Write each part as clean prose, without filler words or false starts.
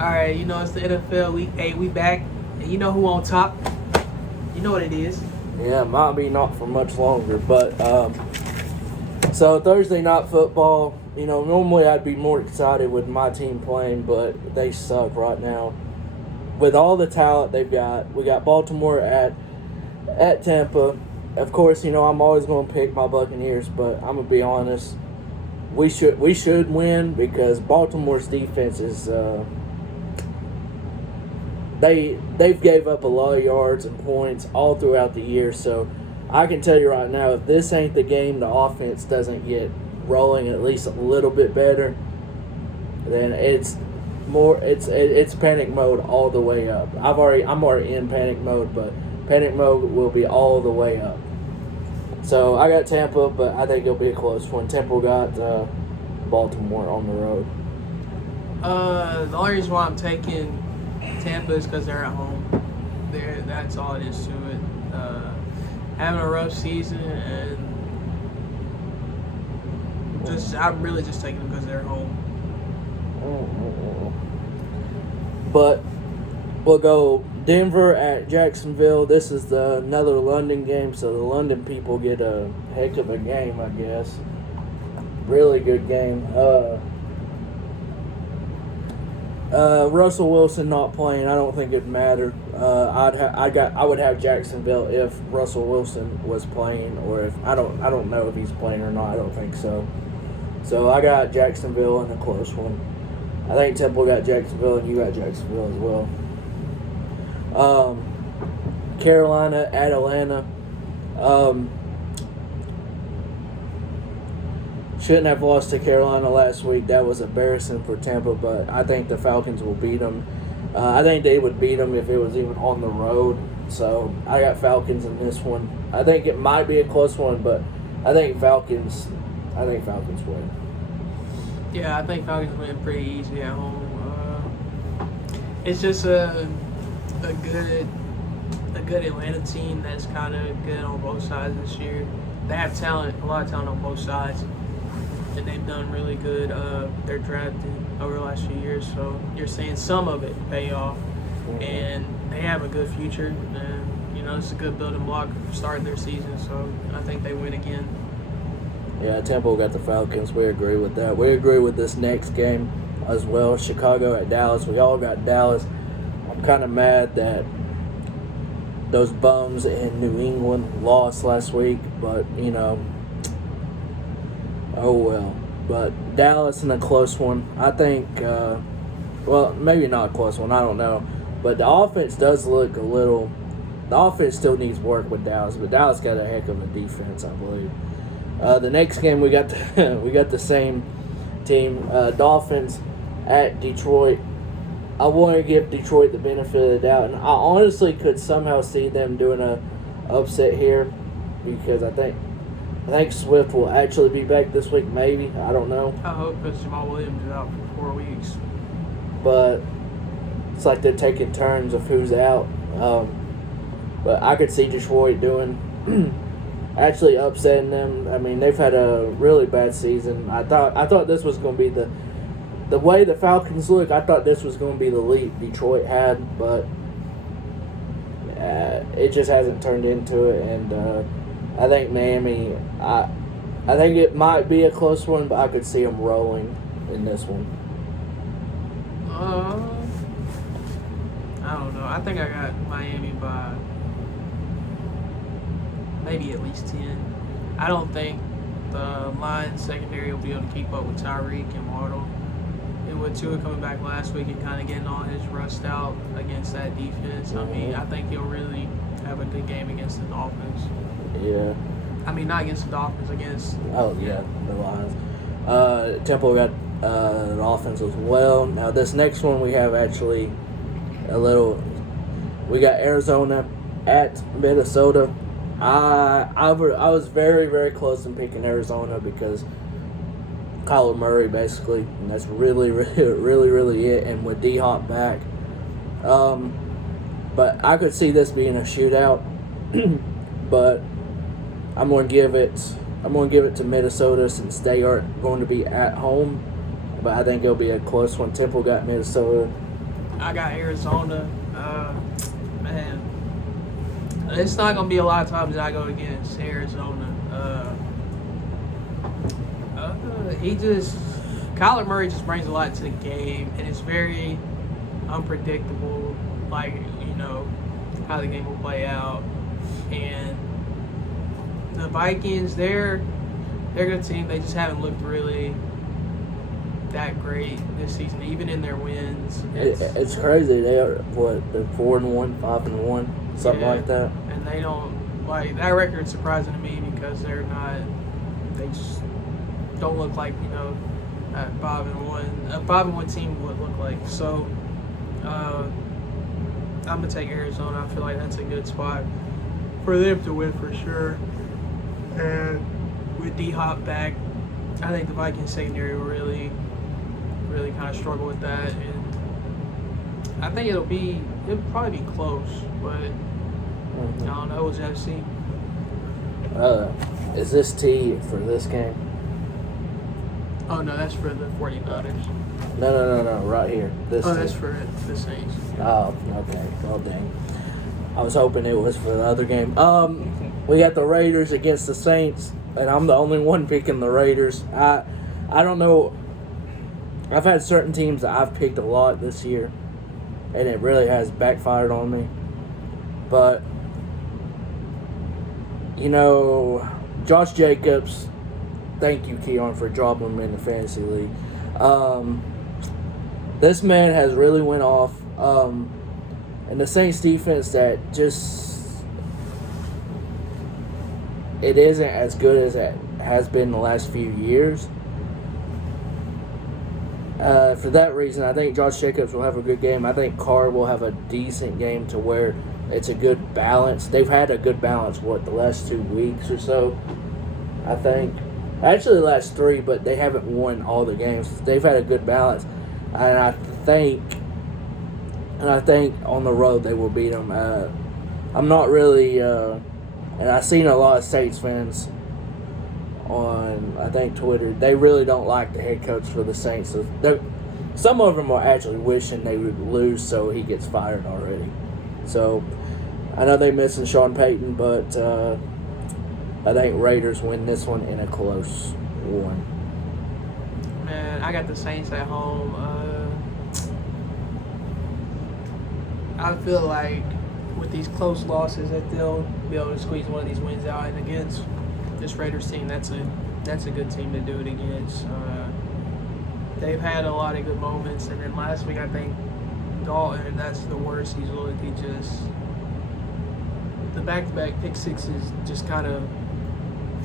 All right, you know it's the NFL Week 8. We back, and you know who on top. You know what it is. Yeah, might be not for much longer, but so Thursday night football. You know, normally I'd be more excited with my team playing, but they suck right now. With all the talent they've got, we got Baltimore at Tampa. Of course, you know I'm always going to pick my Buccaneers, but I'm gonna be honest. We should win because Baltimore's defense is. They've gave up a lot of yards and points all throughout the year, so I can tell you right now, if this ain't the game, the offense doesn't get rolling at least a little bit better, then it's panic mode all the way up. I'm already in panic mode, but panic mode will be all the way up. So I got Tampa, but I think it'll be a close one. Tampa got Baltimore on the road. The only reason why I'm taking Tampa is because they're at home. That's all it is to it. Having a rough season, and I'm really just taking them because they're home. But we'll go Denver at Jacksonville. This is another London game, so the London people get a heck of a game, I guess. Really good game. Russell Wilson not playing, I don't think it'd matter. I would have Jacksonville if Russell Wilson was playing, or if I don't know if he's playing or not. I don't think so. So I got Jacksonville in a close one. I think Temple got Jacksonville, and you got Jacksonville as well. Carolina at Atlanta. Shouldn't have lost to Carolina last week. That was embarrassing for Tampa, but I think the Falcons will beat them. I think they would beat them if it was even on the road. So I got Falcons in this one. I think it might be a close one, but I think Falcons win. Yeah, I think Falcons win pretty easy at home. It's just a good Atlanta team that's kind of good on both sides this year. They have talent, a lot of talent on both sides. And they've done really good. They're drafted over the last few years, so you're seeing some of it pay off, and they have a good future. And you know, it's a good building block starting their season. So I think they win again. Yeah, Temple got the Falcons. We agree with that. We agree with this next game as well. Chicago at Dallas. We all got Dallas. I'm kind of mad that those bums in New England lost last week, but you know. Oh, well. But Dallas in a close one. I think, well, maybe not a close one. I don't know. But the offense does look a little... The offense still needs work with Dallas, but Dallas got a heck of a defense, I believe. The next game, we got the same team. Dolphins at Detroit. I want to give Detroit the benefit of the doubt, and I honestly could somehow see them doing a upset here because I think Swift will actually be back this week, maybe. I don't know. I hope, because Jamal Williams is out for 4 weeks. But it's like they're taking turns of who's out. But I could see Detroit actually upsetting them. I mean, they've had a really bad season. I thought this was going to be the way the Falcons look. I thought this was going to be the leap Detroit had, but it just hasn't turned into it. And I think Miami, I think it might be a close one, but I could see them rolling in this one. I don't know. I think I got Miami by maybe at least 10. I don't think the Lions secondary will be able to keep up with Tyreek and Waddle. And with Tua coming back last week and kind of getting all his rust out against that defense, I mean, I think he'll really have a good game against the Dolphins. Yeah. I mean, not against the Dolphins, against... Oh, yeah, the Lions. Temple got the offense as well. Now, this next one we have actually we got Arizona at Minnesota. I was very, very close in picking Arizona because Kyler Murray, basically, and that's really, really it. And with D-Hop back. But I could see this being a shootout. But I'm going to give it to Minnesota since they are going to be at home. But I think it'll be a close one. Temple got Minnesota I got Arizona. Man, it's not gonna be a lot of times that I go against Arizona. Kyler Murray just brings a lot to the game, and it's very unpredictable. Like, you know, how the game will play out. And the Vikings, they're a good team. They just haven't looked really that great this season, even in their wins. It's crazy. They are they're 4-1, 5-1, something like that. And they don't that record's surprising to me because they just don't look like, you know, a 5-1 team would look like. So I'm gonna take Arizona. I feel like that's a good spot for them to win for sure. And with D-Hop back, I think the Vikings secondary will really kind of struggle with that, and I think it'll probably be close, but I don't know. We'll just see. Is this T for this game? Oh no, that's for the 49ers. No, right here. That's for the Saints. Oh, okay. Well, dang. I was hoping it was for the other game. We got the Raiders against the Saints, and I'm the only one picking the Raiders. I don't know. I've had certain teams that I've picked a lot this year, and it really has backfired on me. But, you know, Josh Jacobs, thank you, Keon, for dropping him in the fantasy league. This man has really went off. And the Saints defense that it isn't as good as it has been the last few years. For that reason, I think Josh Jacobs will have a good game. I think Carr will have a decent game to where it's a good balance. They've had a good balance, the last 2 weeks or so, I think. Actually, the last 3, but they haven't won all the games. They've had a good balance. And I think on the road they will beat them. I'm not really, and I've seen a lot of Saints fans on, I think, Twitter. They really don't like the head coach for the Saints. So some of them are actually wishing they would lose so he gets fired already. So I know they're missing Sean Payton, but I think Raiders win this one in a close one. Man, I got the Saints at home. I feel like with these close losses that they'll be able to squeeze one of these wins out, and against this Raiders team, that's a good team to do it against. They've had a lot of good moments, and then last week I think Dalton, that's the worst he's looked. The back-to-back pick sixes just kind of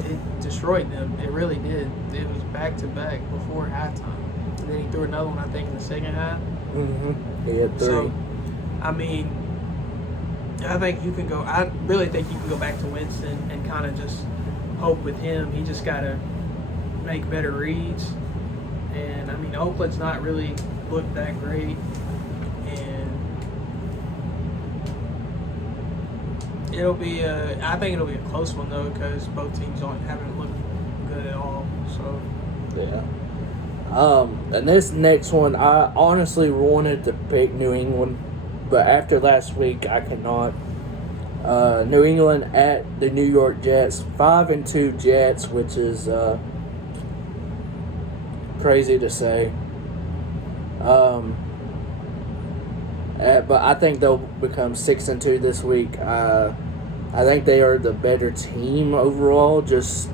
it destroyed them. It really did. It was back-to-back before halftime, and then he threw another one I think in the second half. He had 3. So, I mean, I think you can go. I really think you can go back to Winston and kind of just hope with him. He just got to make better reads. And I mean, Oakland's not really looked that great, and I think it'll be a close one though, because both teams haven't looked good at all. So yeah. And this next one, I honestly wanted to pick New England. But after last week, I cannot. New England at the New York Jets. 5-2 Jets, which is crazy to say. But I think they'll become 6-2 this week. I think they are the better team overall, just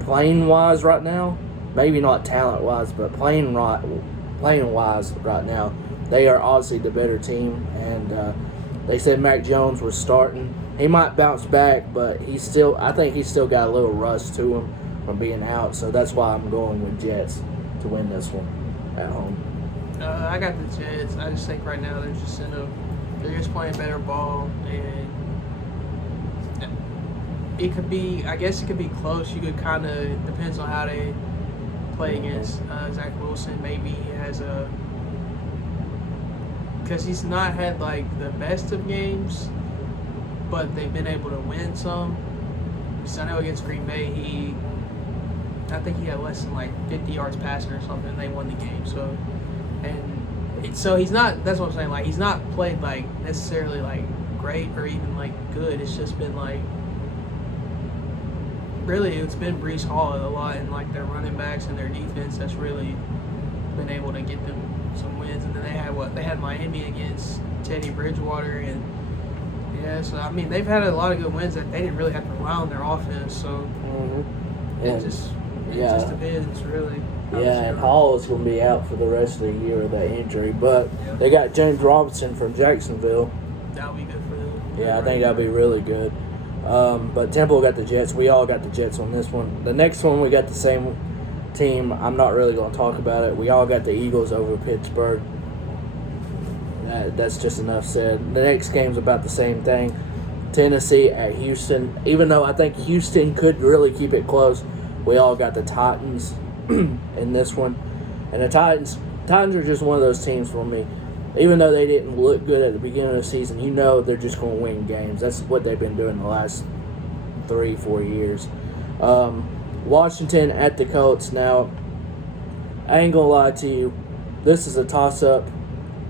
playing wise right now. Maybe not talent wise, but playing wise right now. They are obviously the better team, and they said Mac Jones was starting. He might bounce back, but I think he's still got a little rust to him from being out. So that's why I'm going with Jets to win this one at home. I got the Jets. I just think right now they're just playing better ball, and it could be. I guess it could be close. You could kind of depends on how they play against Zach Wilson. Maybe he has because he's not had like the best of games, but they've been able to win some. So I know against Green Bay, I think he had less than like 50 yards passing or something. And they won the game. So, and So he's not. That's what I'm saying. Like he's not played like necessarily like great or even like good. It's just been like really it's been Breece Hall a lot and like their running backs and their defense that's really been able to get them some wins. And then they had Miami against Teddy Bridgewater and yeah. So I mean they've had a lot of good wins that they didn't really have to rely on their offense. So it just depends really. Yeah, and Hall is going to be out for the rest of the year with that injury. But they got James Robinson from Jacksonville. That'll be good for them. Yeah, I think that'll be really good. But Temple got the Jets. We all got the Jets on this one. The next one, we got the same team. I'm not really going to talk about it. We all got the Eagles over Pittsburgh. That's just enough said. The next game's about the same thing. Tennessee at Houston. Even though I think Houston could really keep it close, we all got the Titans in this one. And the Titans are just one of those teams for me. Even though they didn't look good at the beginning of the season, you know they're just going to win games. That's what they've been doing the last 3-4 years. Washington at the Colts. Now, I ain't going to lie to you. This is a toss-up,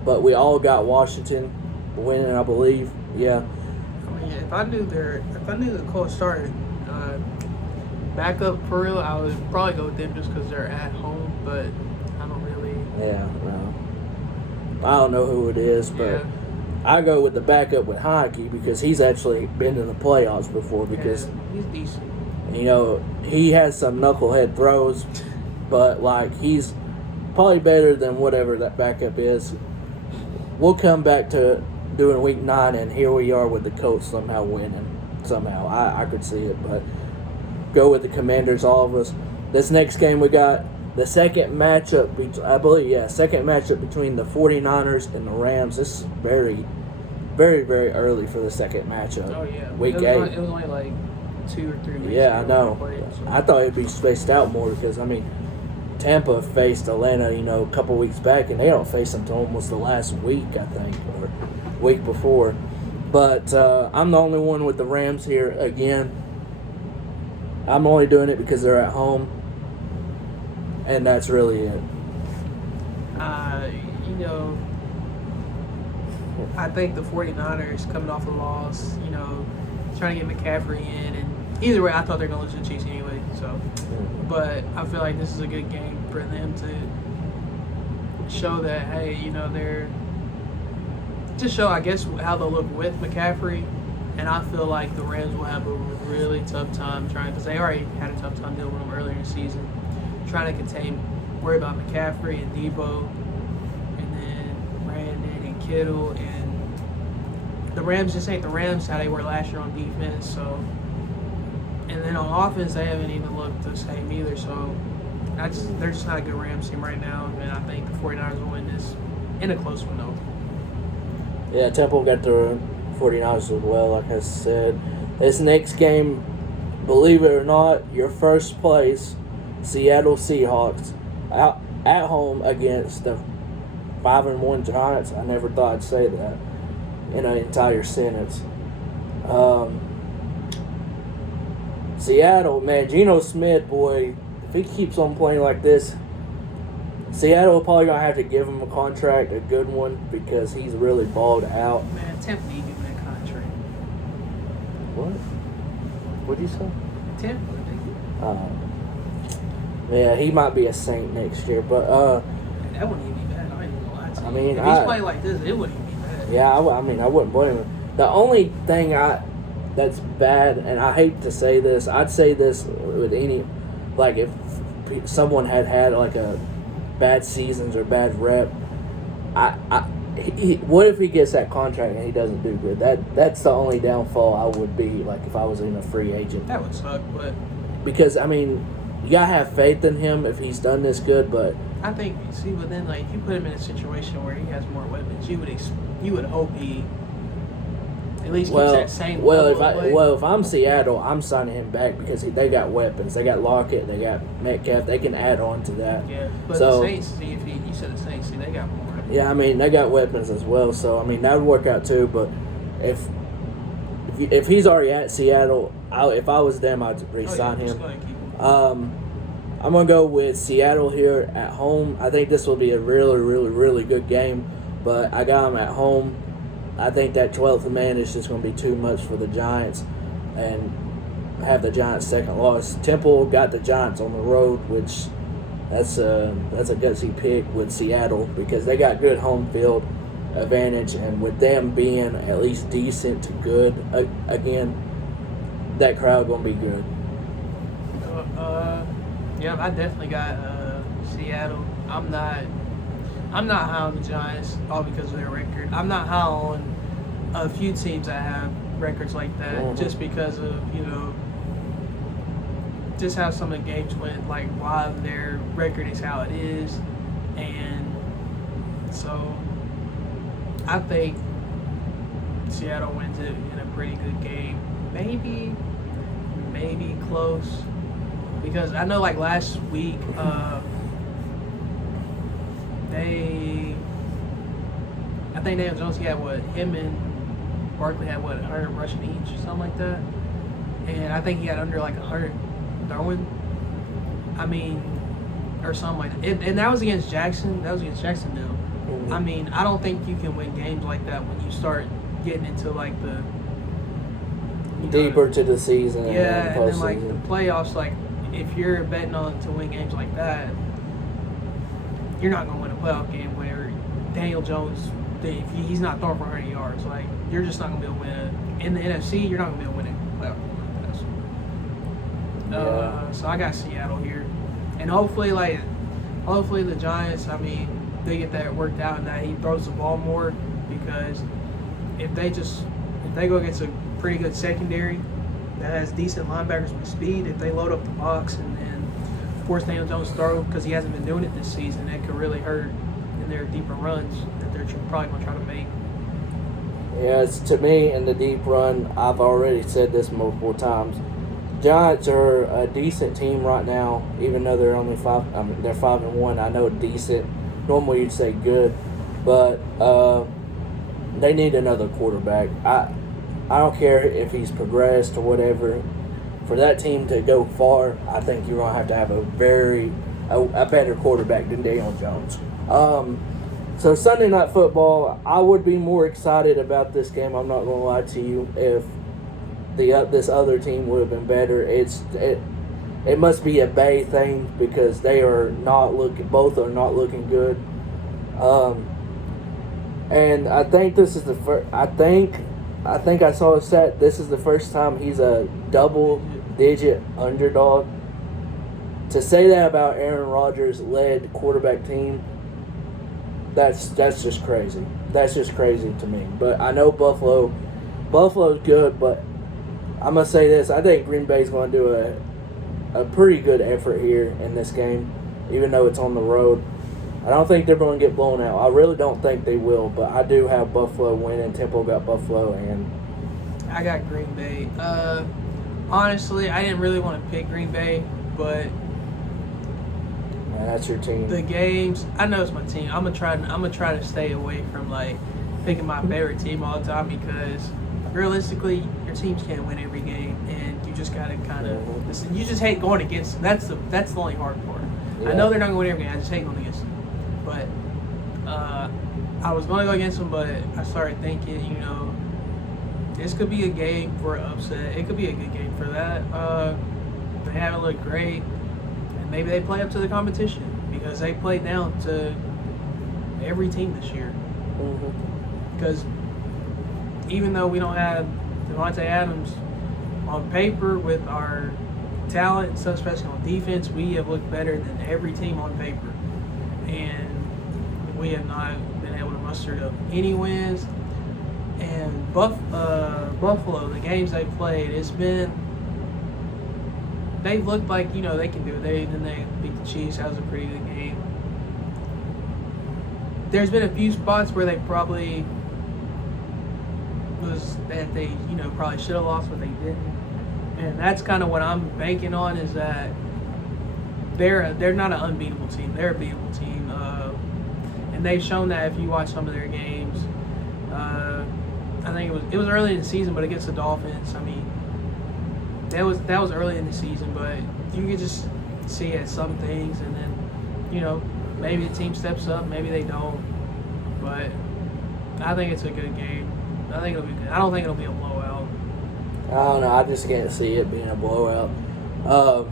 but we all got Washington winning, I believe. Yeah. I mean, if I knew the Colts started backup for real, I would probably go with them just because they're at home. But I don't really. Yeah, no. I don't know who it is, but I go with the backup with Heineke because he's actually been in the playoffs before because he's decent. You know, he has some knucklehead throws, but like he's probably better than whatever that backup is. We'll come back to doing week 9, and here we are with the Colts somehow winning. Somehow, I could see it, but go with the Commanders, all of us. This next game we got the second matchup, second matchup between the 49ers and the Rams. This is very, very, very early for the second matchup. Oh, yeah. Week 8. It was only like 2 or 3 weeks. Yeah, I know. I thought it'd be spaced out more because, I mean, Tampa faced Atlanta, a couple weeks back, and they don't face them until almost the last week, I think, or week before. But I'm the only one with the Rams here again. I'm only doing it because they're at home, and that's really it. I think the 49ers coming off a loss, trying to get McCaffrey in, and either way, I thought they were going to lose to the Chiefs anyway. So, but I feel like this is a good game for them to show that, hey, they're just show, I guess, how they'll look with McCaffrey. And I feel like the Rams will have a really tough time because they already had a tough time dealing with them earlier in the season, trying to worry about McCaffrey and Debo, and then Brandon and Kittle, and the Rams just ain't the Rams how they were last year on defense. So, and then on offense they haven't even looked the same either. So, they're just not a good Rams team right now, and I think the 49ers will win this in a close one though. Yeah, Temple got the 49ers as well, like I said. This next game, believe it or not, your first place, Seattle Seahawks, out at home against the 5-1 Giants. I never thought I'd say that in an entire sentence. Seattle, man, Geno Smith, boy, if he keeps on playing like this, Seattle probably going to have to give him a contract, a good one, because he's really balled out. Man, Temp need him that contract. What? What'd you say? Temp? Yeah, he might be a Saint next year, but that wouldn't even be bad. I ain't gonna lie to you. I mean, if he's playing like this, it wouldn't even be bad. Yeah, I wouldn't blame him. The only thing that's bad, and I hate to say this, I'd say this with any, like if someone had like a bad seasons or bad rep, what if he gets that contract and he doesn't do good? That's the only downfall I would be like if I was in a free agent. That would suck, but because I mean, you gotta have faith in him if he's done this good. But I think but then like if you put him in a situation where he has more weapons, you would hope he at least keeps that same level of play. If I'm Seattle, I'm signing him back because they got weapons. They got Lockett, they got Metcalf. They can add on to that. Yeah, but the Saints, you said the Saints, they got more. Yeah, I mean they got weapons as well. So I mean that would work out too. But if he's already at Seattle, if I was them, I'd re-sign him. I'm going to go with Seattle here at home. I think this will be a really, really, really good game, but I got them at home. I think that 12th man is just going to be too much for the Giants and have the Giants' second loss. Temple got the Giants on the road, which that's a gutsy pick with Seattle because they got good home field advantage, and with them being at least decent to good again, that crowd going to be good. Yeah, I definitely got Seattle. I'm not high on the Giants, all because of their record. I'm not high on a few teams that have records like that, just because of just how some of the games went, like why their record is how it is, and so I think Seattle wins it in a pretty good game. Maybe close. Because I know, like, last week, I think Daniel Jones, him and Barkley had, 100 rushing each, something like that. And I think he had under, 100 throwing. I mean, or something like that. And that was against Jackson. That was against Jacksonville. Mm-hmm. I mean, I don't think you can win games like that when you start getting into, the... Deeper to the season. Yeah, and then, the playoffs, if you're betting on to win games like that, you're not going to win a playoff game where Daniel Jones, if he's not throwing for 100 yards. You're just not going to be able to win in the NFC, you're not going to be able to win a playoff game like that. So I got Seattle here. And hopefully the Giants, they get that worked out and that he throws the ball more, because if they go against a pretty good secondary that has decent linebackers with speed, if they load up the box and then force Daniel Jones to throw, because he hasn't been doing it this season, that could really hurt in their deeper runs that they're probably going to try to make. Yeah, to me, in the deep run, I've already said this multiple times. Giants are a decent team right now, even though they're only they're 5-1. I know decent. Normally you'd say good, but they need another quarterback. I don't care if he's progressed or whatever. For that team to go far, I think you're going to have a better quarterback than Daniel Jones. So Sunday Night Football, I would be more excited about this game, I'm not going to lie to you, if this other team would have been better. It must be a Bay thing, because both are not looking good. And I think this is the first, I think I saw a stat. This is the first time he's a double-digit underdog. To say that about Aaron Rodgers-led quarterback team, that's just crazy. That's just crazy to me. But I know Buffalo's good, but I'm gonna say this: I think Green Bay's going to do a pretty good effort here in this game, even though it's on the road. I don't think they're going to get blown out. I really don't think they will, but I do have Buffalo winning. Temple got Buffalo, and I got Green Bay. Honestly, I didn't really want to pick Green Bay, but that's your team. The games, I know it's my team. I'm gonna try to stay away from picking my favorite team all the time, because realistically, your teams can't win every game, and you just gotta kind of listen. You just hate going against them. That's the only hard part. Yeah. I know they're not gonna win every game. I just hate going against them. But I was going to go against them, but I started thinking, this could be a game for an upset. It could be a good game for that. They haven't looked great, and maybe they play up to the competition, because they played down to every team this year. Because even though we don't have Devontae Adams on paper, with our talent, so especially on defense, we have looked better than every team on paper. And we have not been able to muster up any wins. And Buffalo, the games they played, they've looked like, they can do it. They beat the Chiefs. That was a pretty good game. There's been a few spots where they probably probably should have lost, but they didn't. And that's kind of what I'm banking on, is that they're not an unbeatable team. They're a beatable team. And they've shown that if you watch some of their games. I think it was early in the season, but against the Dolphins, that was early in the season. But see at some things, and then, maybe the team steps up, maybe they don't. But I think it's a good game. I think it'll be good. I don't think it'll be a blowout. I don't know. I just can't see it being a blowout. A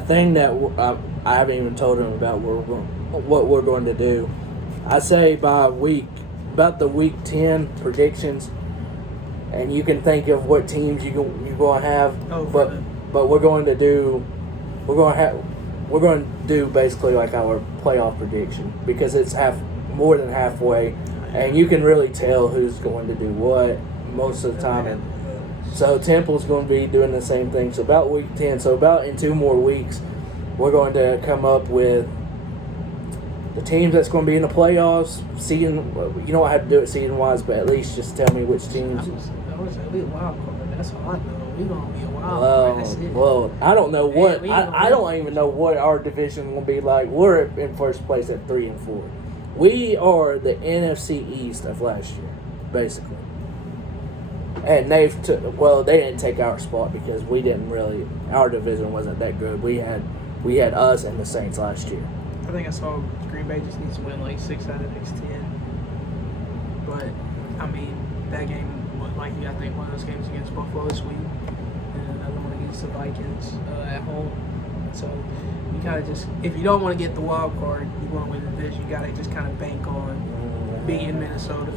thing that I haven't even told him about what we're going to do. I say about the week 10 predictions, and you can think of what teams you're going to have. Oh, but we're going to do basically like our playoff prediction, because it's more than halfway, and you can really tell who's going to do what most of the time. And so Temple's going to be doing the same thing. So about week 10, so about in 2 more weeks, we're going to come up with the teams that's going to be in the playoffs. Seeding, you don't have to do it seeding wise, but at least just tell me which teams. I was like, we a wild card. That's all I know. We gonna be a wild card. That's it. Well, I don't know what I don't even know what our division will be like. We're in first place at 3 and 4. We are the NFC East of last year, basically. And they didn't take our spot because we didn't really. Our division wasn't that good. We had us and the Saints last year. I think I saw Green Bay just needs to win like 6 out of the next 10. But I mean, that game was like I think one of those games against Buffalo this week, and another one against the Vikings at home. So you kind of just, if you don't want to get the wild card, you want to win the division, you got to just kind of bank on beating Minnesota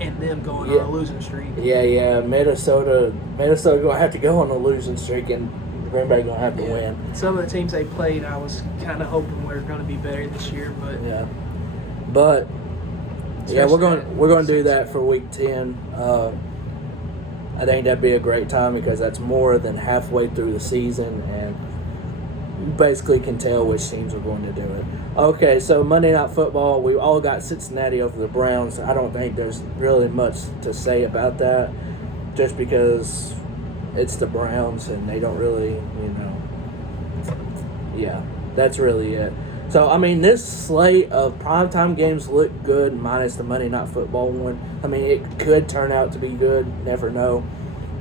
and them going on a losing streak. Yeah. Minnesota gonna have to go on a losing streak, and Green Bay gonna have to win. Some of the teams they played, I was kind of hoping we were going to be better this year, but we're going to do that for week 10. I think that'd be a great time because that's more than halfway through the season, and you basically can tell which teams are going to do it. Okay, so Monday Night Football, we all got Cincinnati over the Browns. I don't think there's really much to say about that, just because it's the Browns and they don't really, that's really it. So, I mean, this slate of primetime games look good, minus the Monday Night Football one. I mean, it could turn out to be good, never know.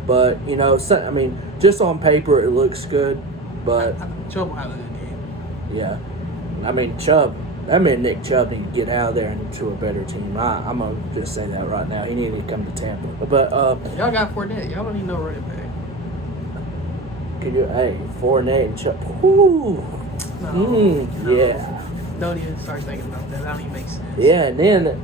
But, just on paper, it looks good. But Chubb will have a good game. Yeah. I mean, Nick Chubb need to get out of there and to a better team. I'm going to just say that right now. He needed to come to Tampa. But y'all got Fournette. Y'all don't need no running back. Fournette and Chubb. Woo. No. Yeah. Don't even start thinking about that. That don't even make sense. Yeah, and then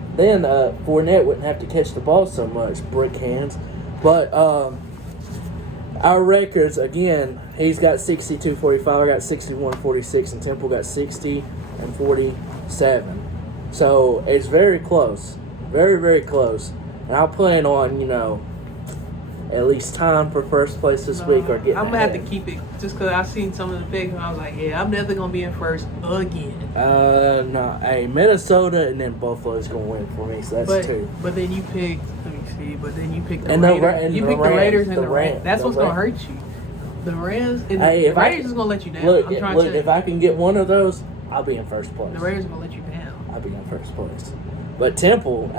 Fournette wouldn't have to catch the ball so much, brick hands. But our records, again, he's got 62-45, I got 61-46, and Temple got 60-47. So it's very close. Very, very close. And I'll plan on, at least time for first place this week or getting I'm going to ahead. have to keep it just because I've seen some of the picks and I was like, yeah, I'm definitely going to be in first again. No. Hey, Minnesota and then Buffalo's going to win for me, so that's 2. But then you picked, let me see, the And Raiders. You picked the Raiders and the the Rams. Rams. That's what's going to hurt you. The Rams and the Raiders is going to let you down. Look, I'm trying to tell you. if I can get one of those, I'll be in first place. The Raiders are going to let you down. I'll be in first place. But Temple,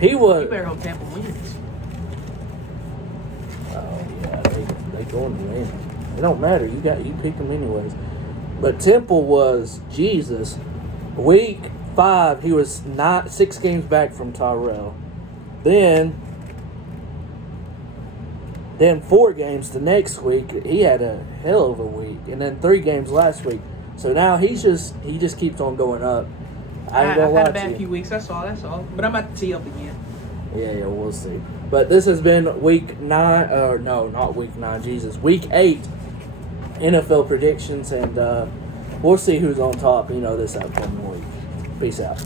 he was... You better hope Temple wins. Oh, yeah, they going to win. It don't matter. You pick them anyways. But Temple was, Jesus, week 5, he was 6 games back from Tyrell. Then 4 games the next week. He had a hell of a week. And then 3 games last week. So now he just keeps on going up. I've had a bad few weeks. That's all. But I'm about to tee up again. Yeah, we'll see. But this has been week 9. No, not week 9. Jesus, week 8 NFL predictions, and we'll see who's on top. This upcoming week. Peace out.